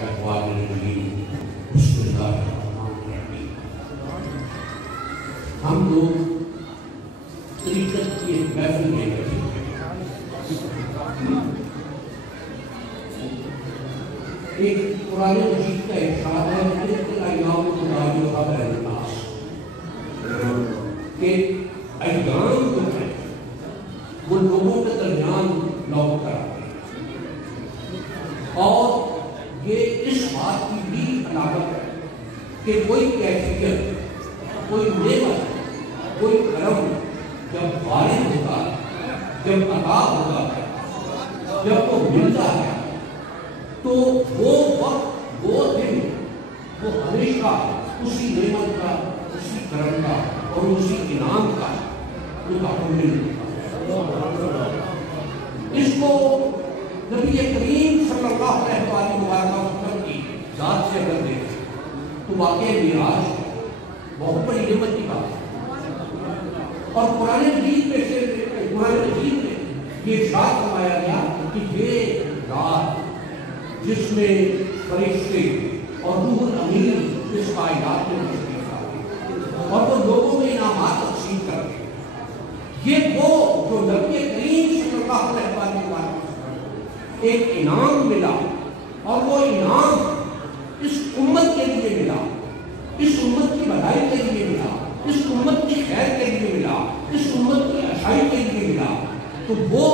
شہوات الرجیم بسم اللہ الرحمن الرحیم. ہم لوگ طریقت کی ایک محفل میں بیٹھے ایک قرآن مجید کا ارشاد ہے کہ ایام جو ہے وہ لوگوں کے درمیان لوٹ کر آتے ہیں، اور یہ اس بات کی بھی علامت ہے کہ کوئی کیفیت، کوئی نعمت، کوئی کرم جب وارد ہوتا ہے، جب عطا ہوتا ہے، جب وہ ملتا ہے، تو وہ وقت، وہ دن، وہ ہمیشہ اسی نعمت کا، اسی کرم کا اور اسی انعام کا متحمل ہوتا ہے. اس کو نبی کریم صلی اللہ علیہ وسلم کی ذات سے اگر دیکھیں تو واقعی معراج بہت بڑی نعمت کی بات ہے. اور قرآن مجید میں یہ ارشاد فرمایا گیا کہ یہ رات جس میں فرشتے اور روح الامین اس کائنات میں تشریف لاتے اور وہ لوگوں میں انعامات تقسیم کرتے ہیں، یہ وہ جو نبی کریم صلی اللہ علیہ وسلم ایک انعام ملا، اور وہ انعام اس امت کے لیے ملا، اس امت کی بھلائی کے لیے ملا، اس امت کی خیر کے لیے ملا، اس امت کی اچھائی کے لیے ملا. تو وہ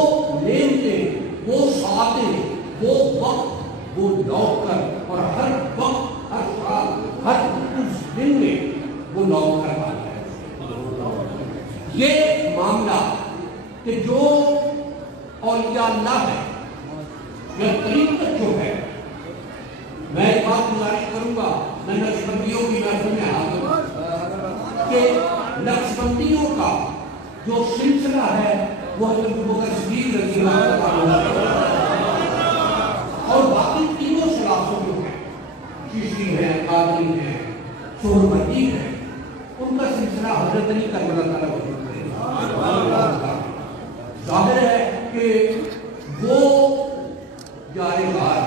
نعمتیں، وہ ساعتیں، وہ وقت، وہ لوٹ کر، اور ہر وقت، ہر سال، ہر اس دن میں وہ لوٹ کر آتا ہے. یہ معاملہ کہ جو اولیاء اللہ ہے یا طریقت جو ہے، میں ایک بات گزارش کروں گا، میں نقشبندیوں کی محفل میں حاضر ہوں کہ نقشبندیوں کا جو سلسلہ ہے وہ حضرت ابوبکر صدیق رضی اللہ عنہ اور باقی تینوں سلاسوں جو ہیں، چشتی ہے، قادری ہے، سہروردی ہے، ان کا سلسلہ حضرت علی کرم اللہ تعالیٰ وجود ہے. ظاہر ہے کہ وہ جارے غار،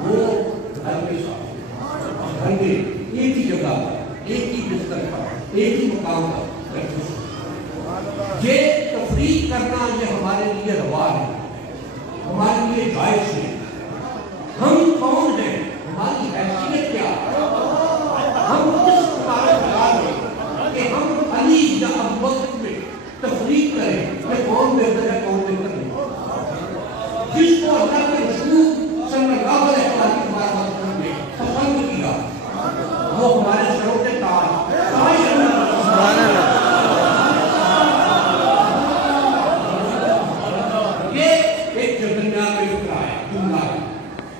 وہ گھر کے ساتھ، گھر میں ایک ہی جگہ پر، ایک ہی بستر پر، ایک ہی مقام پر رہتے ہیں. یہ تفریق کرنا یہ ہمارے لیے روا ہے، ہمارے لیے جائز ہے. ہم کون ہیں، ہماری حیثیت کیا ہے، ہم کس قابل ہیں کہ ہم علی یا ابوبکر میں تفریق کریں کہ کون بہتر ہے، کون بہتر نہیں. جس کو اللہ کے رسول صلی اللہ علیہ وسلم نے پسند کیا وہ ہمارے سروں کے تاج. یہ ایک جگنیات میں فکرہ ہے، جملہ ہے.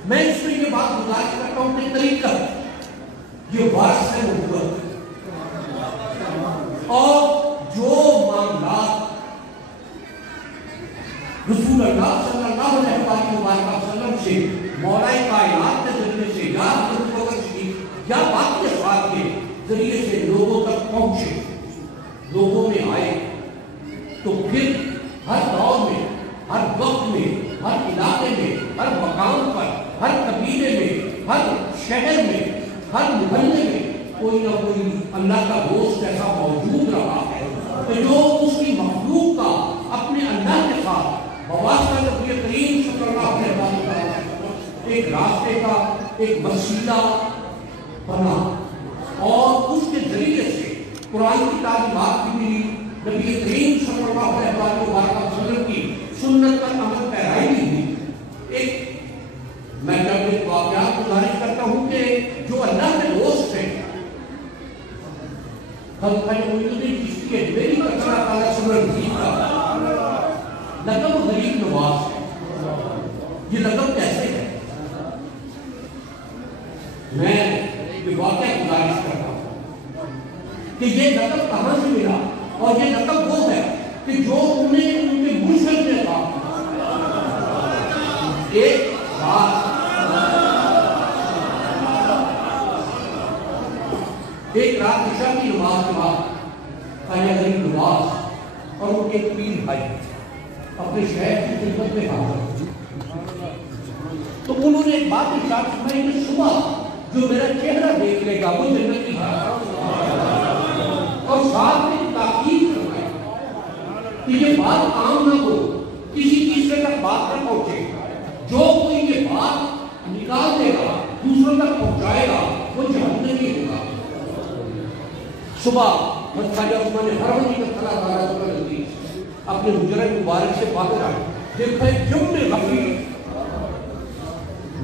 میں اس میں یہ بات گزارش کرتا ہوں کہ طریقت یہ وارث ہے نبوت، اور جو معاملات رسول اللہ صلی اللہ علیہ وسلم سے مولا کائنات کے ذریعے سے یا حضرت ابوبکر صدیق یا باقی افراد کے ذریعے سے لوگوں تک پہنچے، لوگوں میں آئے، تو پھر ہر دور میں، ہر وقت میں، ہر علاقے میں، ہر مقام پر، ہر قبیلے میں، ہر شہر میں، ہر محلے میں کوئی نہ کوئی اللہ کا دوست ایسا موجود رہا ہے کہ جو اس کی مخلوق کا اپنے اللہ کے ساتھ بواسطہ نبی کریم صلی اللہ علیہ وسلم ایک راستے کا ایک وسیلہ بنا، اور اس کے ذریعے سے قرآن کی تعلیمات بھی ملی، نبی کریم صلی اللہ علیہ وسلم کی سنت پر عمل پیرائی بھی ہوئی. ایک میں جب ایک واقعات گزارش کرتا ہوں کہ جو اللہ کے دوست ہیں، خواجہ معین الدین چشتی اجمیری کا اللہ تعالیٰ سہروردی کا لقب غریب نواز ہے. یہ لقب کیسے ہے؟ میں یہ واقعہ گزارش کرتا ہوں کہ یہ لقب کہاں سے ملا، اور یہ لقب وہ ہے کہ جو انہیں ان کے مرشد نے کہا. ایک رات عشاء کی نماز کے بعد خواجہ غریب نواز اور ان کے پیر بھائی اپنے شہر کی خدمت میں حاضر. تو انہوں نے ایک بات ارشاد فرمائی کہ صبح جو میرا چہرہ دیکھ لے گا وہ جنتی ہے، اور ساتھ میں تاکید فرمائی کہ یہ بات عام نہ ہو، کسی تیسرے تک بات نہ پہنچے، جو کوئی یہ بات نکال دے گا دوسروں تک پہنچائے گا وہ جہنمی ہوگا۔ صبح خواجہ عثمان ہرونی کا صلی اللہ علیہ وسلم اپنے حجرہ مبارک سے باہر آئے، دیکھا ایک جم غفیر،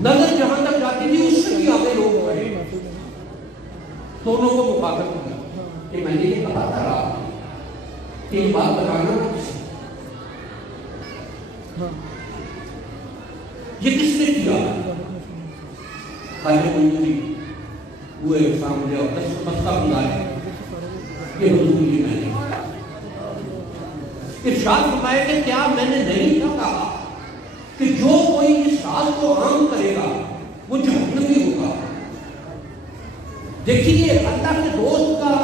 نظر جہاں تک جاتی تھی اس سے بھی آگے لوگ کھڑے، دونوں کو مخاطب کیا کہ میں نے یہ بتاتا رہا کہ یہ بات بتانا کسی، یہ کس نے کیا؟ خواجہ منظوری وہ ایک سامنے اور دست پستہ بلائے کہ حضور یہ میں نے ارشاد فرمایا کہ کیا میں نے نہیں کہا کہ جو کوئی اس راز کو عام کرے گا وہ جہنمی ہوگا۔ دیکھیے اللہ کے دوست کا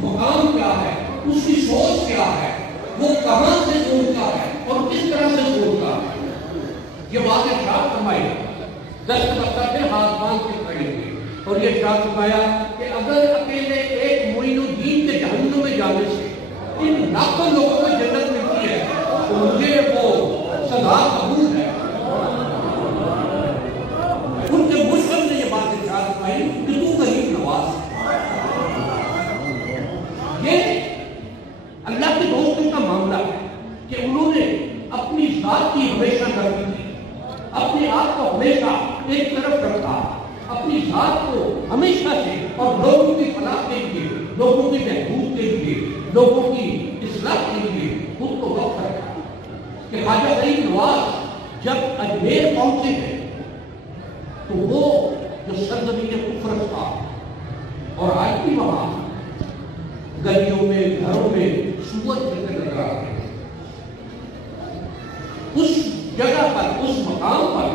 مقام کیا ہے، اس کی سوچ کیا ہے، وہ کہاں سے سوچتا ہے اور کس طرح سے سوچتا ہے۔ یہ بات ارشاد فرمائی، دست بستہ پہ ہاتھ باندھ کے کھڑے ہوئے اور یہ ارشاد فرمایا کہ اگر اکیلے ایک معین الدین کے جہنم میں جانے سے ان لاکھوں لوگوں کو جنت ملتی ہے تو مجھے وہ سزا قبول ہے۔ ان کے مشکل نے یہ بات ارشاد فرمائی کہ تو غریب نواز، یہ اللہ کے دوستوں کا معاملہ ہے کہ انہوں نے اپنی ذات کی ہمیشہ نرمی کی، اپنے آپ کو ہمیشہ ایک طرف رکھا، اپنی ذات کو ہمیشہ سے اور لوگوں کی فلاح کے لیے، لوگوں کی بہبود کے لیے، لوگوں کی اصلاح کے لیے خود کو وقف رکھا کہ خواجہ غریب نواز جب اجمیر پہنچے ہیں تو وہ جو سرزمین کفر تھا اور آج بھی وہاں گلیوں میں گھروں میں سور چلتے نظر آتے ہیں، اس جگہ پر اس مقام پر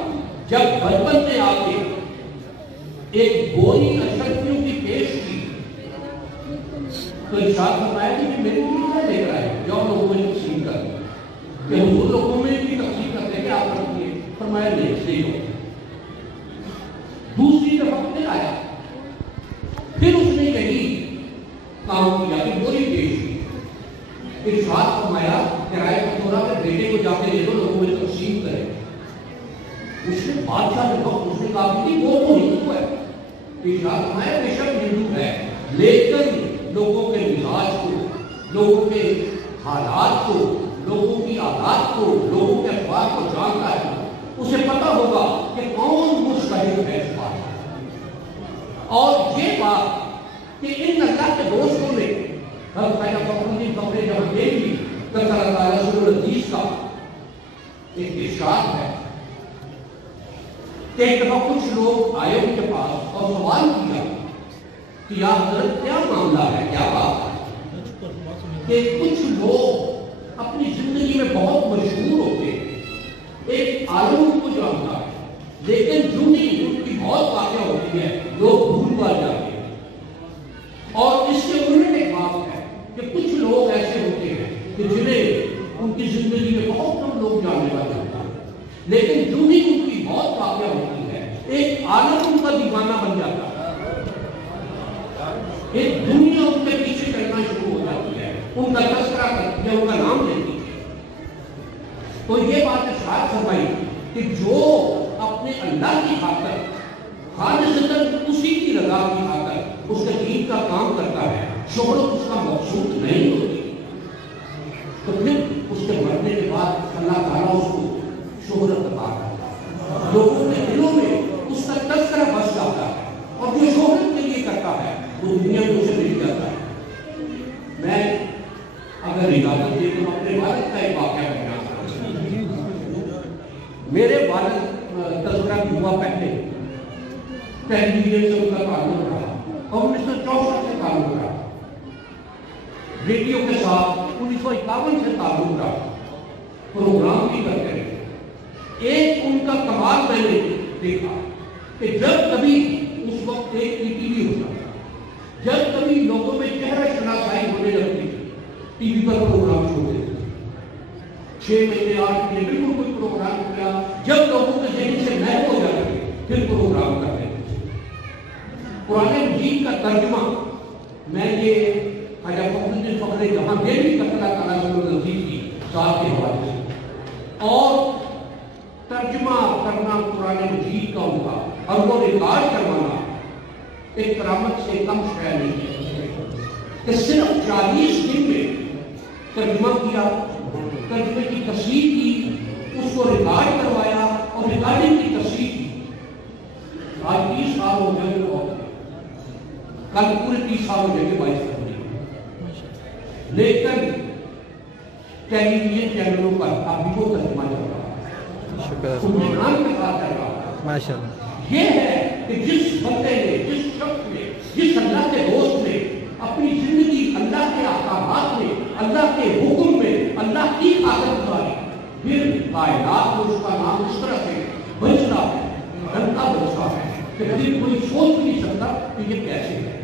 جب بچپن میں آ کے ایک گوری اشرفیوں کی پیش کی تو ارشاد فرمایا کہ میرے لیے کیا دیکھ رہا ہے، جو لوگوں میں تقسیم کر کہ حضور لوگوں میں بھی تقسیم کرتے ہیں کہ آپ رکھیے، فرمایا نہیں صحیح ہو۔ دوسری دفعہ پھر آیا، پھر اس نے یہی کام کیا کہ گوری پیش کی، ارشاد فرمایا کہ رائے پتورا کے بیٹے کو جا کے دے دو لوگوں میں تقسیم کرے۔ اس نے بادشاہ نے وقت اس نے کہا کہ وہ تو ہندو ہے، ارشاد فرمایا بے شک ہندو ہے لیکن لوگوں کے مزاج کو، لوگوں کے حالات کو، لوگوں کی عادات کو، لوگوں کے اخبار کو جانتا ہے، اسے پتا ہوگا کہ کون مستحق ہے اس بات۔ اور یہ بات کہ ان اللہ کے دوستوں نے خواجہ فخرالدین فخری جہاں دیکھ لی تو صلی اللہ علیہ وسلم الحدیث کا ایک ارشاد ہے کہ ایک دفعہ کچھ لوگ آئے ان کے پاس اور سوال کیا کہ یا حضرت کیا معاملہ ہے، کیا بات ہے کہ کچھ لوگ اپنی زندگی میں بہت مشہور ہوتے ہیں، ایک عالم ان کو جانتا ہے لیکن جو نہیں ان کی بہت واقعہ ہوتی ہے لوگ بھول بھال جاتے ہیں۔ اور اس سے انہوں نے ایک بات ہے کہ کچھ لوگ ایسے ہوتے ہیں کہ جنہیں ان کی زندگی میں بہت کم لوگ جاننے والے ہوتے ہیں لیکن جو نہیں ان کی بہت واقعہ ہوتی ہے ایک عالم ان کا دیوانہ بن جاتا ہے، ایک دنیا ان کے پیچھے چلنا شروع ہو جاتی ہے، ان کا تذکرہ کرتی ہے، ان کا نام لیتی ہے۔ تو یہ بات ارشاد فرمائی کہ جو اپنے اللہ کی خاطر خالصتاً اسی کی رضا کی خاطر اس کے دین کا کام کرتا ہے، شہرت اس کا مقصود نہیں ہوتی، تو پھر اس کے مرنے کے بعد اللہ تعالیٰ اس کو شہرت عطا کرتا ہے، لوگوں کے دلوں میں اس کا تذکرہ بس جاتا ہے اور جو شہرت کے لیے کرتا ہے وہ دنیا میں اسے مل جاتا ہے۔ میں اگر اجازت دے تو اپنے والد کا ایک واقعہ بیان کرتا ہوں۔ میرے والد تذکرہ بھی ہوا پہلے ٹیلی ویژن سے ان کا تعلق رہا اور 1964 سے تعلق رہا، ریڈیو کے ساتھ 1951 سے تعلق رہا، پروگرام بھی کرتے رہے۔ ایک ان کا کمال میں نے دیکھا کہ جب کبھی اس وقت ایک ٹی وی ہوتا، جب کبھی لوگوں میں چہرہ شناسائی ہونے لگتی ٹی وی پر پروگرام چھوڑ دیتے، 6 مہینے 8 مہینے بالکل کوئی پروگرام کیا، جب لوگوں کے ذہن سے محو ہو جاتے پھر پروگرام کرتے ہیں. قرآن مجید کا ترجمہ میں یہ خواجہ فخرالدین فخر جہاں دہلوی کا اللہ تعالیٰ کی ذات کے حوالے سے اور ترجمہ کرنا قرآن مجید کا ان کا اور وہ ریکارڈ کروانا ایک کرامت سے کم شے نہیں ہے کہ صرف 40 دن میں ترجمہ کیا, ترجمے کی تصحیح کی, اس کو ریکارڈ کروایا اور ریکارڈنگ کی تصحیح کی. آج 30 سال ہو گئے اور کل پورے 30 سال ہو جائے گے 22 فروری. لیکن ٹیلی ویژن چینلوں پر ابھی وہ ترجمہ چل رہا ہے. یہ ہے کہ جس بندے نے, جس شخص نے, جس اللہ کے دوست نے اپنی زندگی اللہ کے احکامات میں, اللہ کے حکم میں, اللہ کی خاطر گزاری, پھر کائنات میں اس کا نام اس طرح سے بچتا ہے, ڈنکا بچتا ہے کہ پھر کوئی سوچ بھی نہیں سکتا کہ یہ کیسے ہے.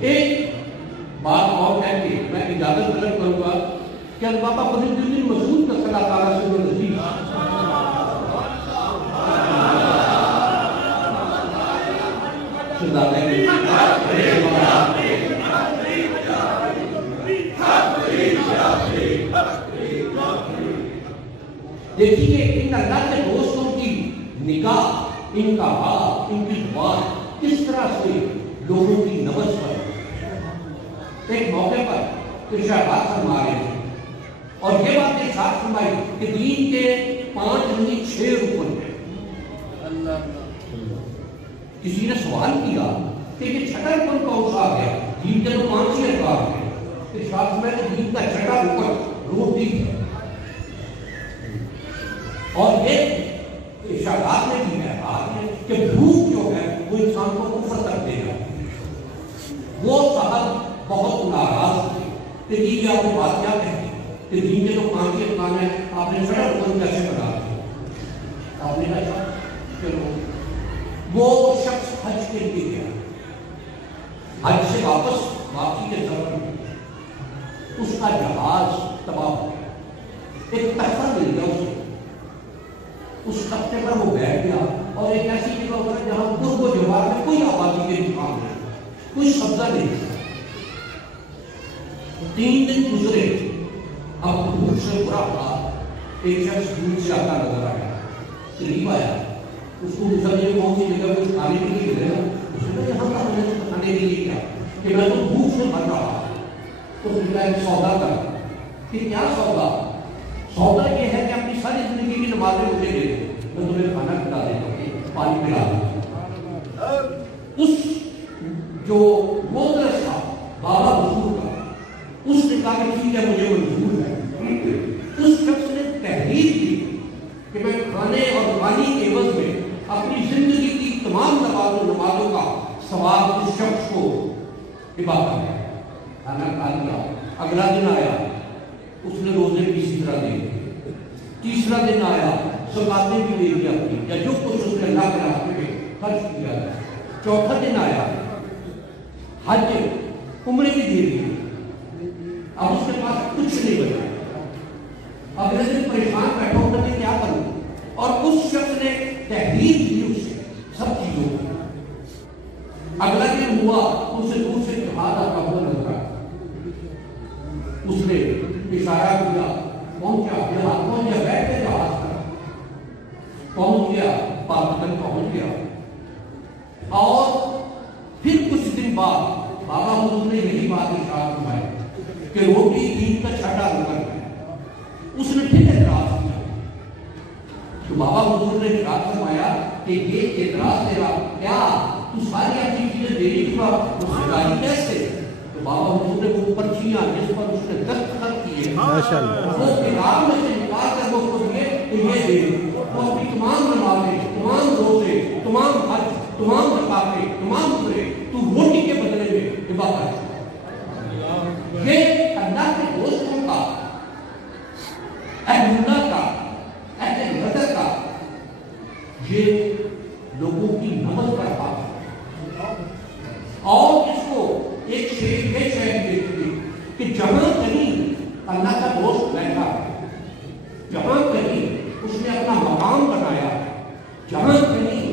ایک بات اور ہے کہ میں اجازت طلب کروں گا کہ بابا فریدالدین مسعود کا صلی اللہ علیہ وسلم نزدیک دیکھیے ان اللہ کے دوستوں کی نگاہ, ان کا ہاتھ, ان کی زبان کس طرح سے لوگوں کی نبض پر ایک موقع پر ارشادات فرما رہے ہیں اور یہ بات ارشاد فرمائی کہ دین کے 5 نہیں 6 رکن ہیں. کسی نے سوال کیا کہ یہ چھٹا رکن کون سا ہے؟ دین کے تو 5 ہی ارکان ہیں. ارشاد میں کہ دین کا چھٹا رکن روٹی ہے اور یہ ارشادات میں بھی ہے بات ہے کہ بھوک جو ہے وہ انسان کو کفر کر دے گا. وہ صاحب بہت ناراض تھے کہ دین آپ کو بات کیا کہتے ہیں کہ دین کے تو 5 ہی ارکان ہیں, آپ نے چھٹا رکن کیسے بنا دیا؟ آپ نے کہا چلو. وہ شخص حج کے لیے گیا, حج سے واپسی کے دوران اس کا جہاز تباہ ہو گیا. ایک تختہ مل گیا اسے, اس تختے پر وہ بیٹھ گیا اور ایک ایسی جگہ پر جہاں قرب و جوار میں کوئی آبادی کے مقام نہیں, کوئی سبزہ نہیں. 3 دن گزرے, اب بھوک سے برا پڑا. ایک شخص دور سے آتا نظر آیا, قریب آیا, اس کو مسلمان کون سی جگہ پر کھانے کے لیے گئے, اس نے کہا یہاں کا ہمیں کھانے کے لیے کیا کہ میں تو بھوک سے مر رہا. تو اس نے ایک سودا کر کہ کیا سودا؟ سودا یہ ہے کہ اپنی ساری زندگی کی نمازیں مجھے دے دو, میں تمہیں کھانا کھلا دیتا ہوں, پانی پلا دوں. اس جو مدرس تھا بابا حضور کا, اس نے کہا کہ ٹھیک ہے مجھے منظور ہے. اس شخص نے تحریر کی کہ میں کھانے اور پانی کے عوض میں اپنی زندگی کی تمام نمازوں کا ثواب اس شخص کو عبادت ہے. کھانا کھا لیا, اگلا دن آیا, اس نے روزے بھی اسی طرح دے دیے. تیسرا دن آیا, زکاتیں بھی دے دیا اپنی, یا جو کچھ اس نے اللہ کے راستے میں خرچ کیا. چوتھا دن آیا, حج عمرے بھی دے دیے. اب اس کے پاس کچھ نہیں بچا. اگلے دن پریشان بیٹھا ہوں کہ کیا کروں, اور اس شخص نے تحریر کی اس سے سب چیزوں کو. اگلا دن ہوا, اسے دور سے جہاز آتا ہوا نظر آیا. اس نے اشارہ کیا, پہنچا, جہاز پہنچ گیا, بیٹھ کے جہاز پر پہنچ گیا, پاکستان پہنچ گیا. اور پھر کچھ دن بعد بابا حضور نے یہی بات ارشاد فرمائی کہ روٹی دین کا چھٹا رکن ہے. اس نے پھر اعتراض کیا تو بابا حضور نے ارشاد فرمایا کہ یہ اعتراض تیرا کیا, تو ساری اپنی چیزیں دیری کی بات سکھائی کیسے؟ تو بابا حضور نے وہ پرچیاں جس پر اس نے دستخط کیے وہ کتاب میں سے نکال کر وہ کو دیے کہ یہ دے. وہ اپنی تمام نمازیں, تمام روزے, تمام حج, تمام زکاتیں, تمام عمرے تو روٹی کے بدلے میں عبادت ہے. یہ اللہ کے دوستوں کا, اہل اللہ کا, اہل بدر کا, یہ لوگوں کی نماز پر بات ہے. اور اس کو ایک شعر یہ شعر دیکھتے کہ جہاں کہیں اللہ کا دوست بیٹھا ہے, جہاں کہیں اس نے اپنا مقام بنایا, جہاں کہیں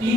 3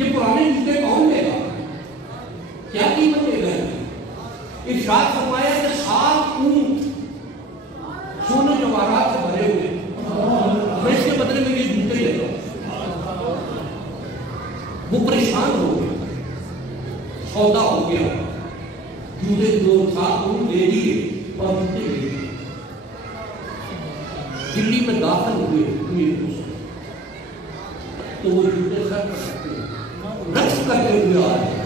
یہ پرانے جوتے کون لے گا؟ کیا قیمت دے گا؟ ارشاد فرمایا کہ 7 اونٹ سونے جواہرات سے بھرے ہوئے، میں اس کے بدلے میں یہ جوتے لے گا۔ وہ پریشان ہو گیا، سودا ہو گیا، جوتے 7 اونٹ لے لیے اور جوتے لے لیے۔ دلی میں داخل ہوئے امیر حسن، تو وہ جوتے سر پر سکتے رقص کرتے ہوئے آ رہے۔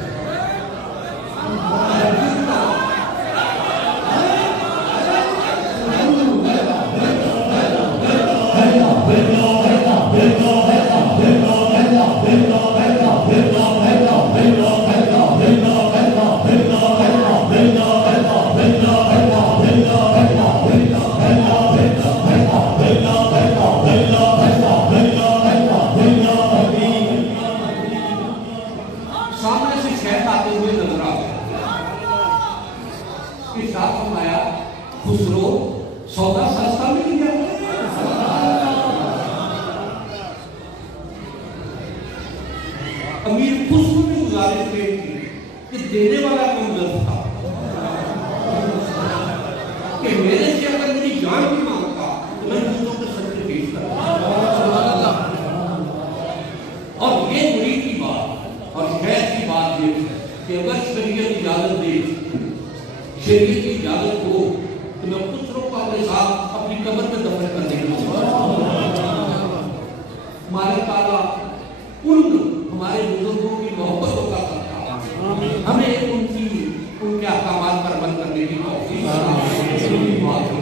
سامنے سے شہد آتے ہوئے نظر آ گئے۔ ارشاد فرمایا خسرو سودا سستا مل گیا۔ امیر خسرو نے گزارش کی کہ دینے والا کون ظرف تھا کہ میرے سے اگر میری جان بھی مانگتا تو میں دوسروں کے سر سے پیش کرتا۔ اور یہ مرید کی بات اور شہد کی بات یہ ہے کہ اگر شریعت اجازت دے، شریعت کی اجازت ہو تو میں خسرو کو اپنے ساتھ اپنی قبر میں دفن کر دیں گا۔ ہمارے تعالیٰ ہمارے بزرگوں کی محبتوں کا صدقہ ہمیں ان کے احکامات پر عمل کرنے کی توفیق عطا فرمائے۔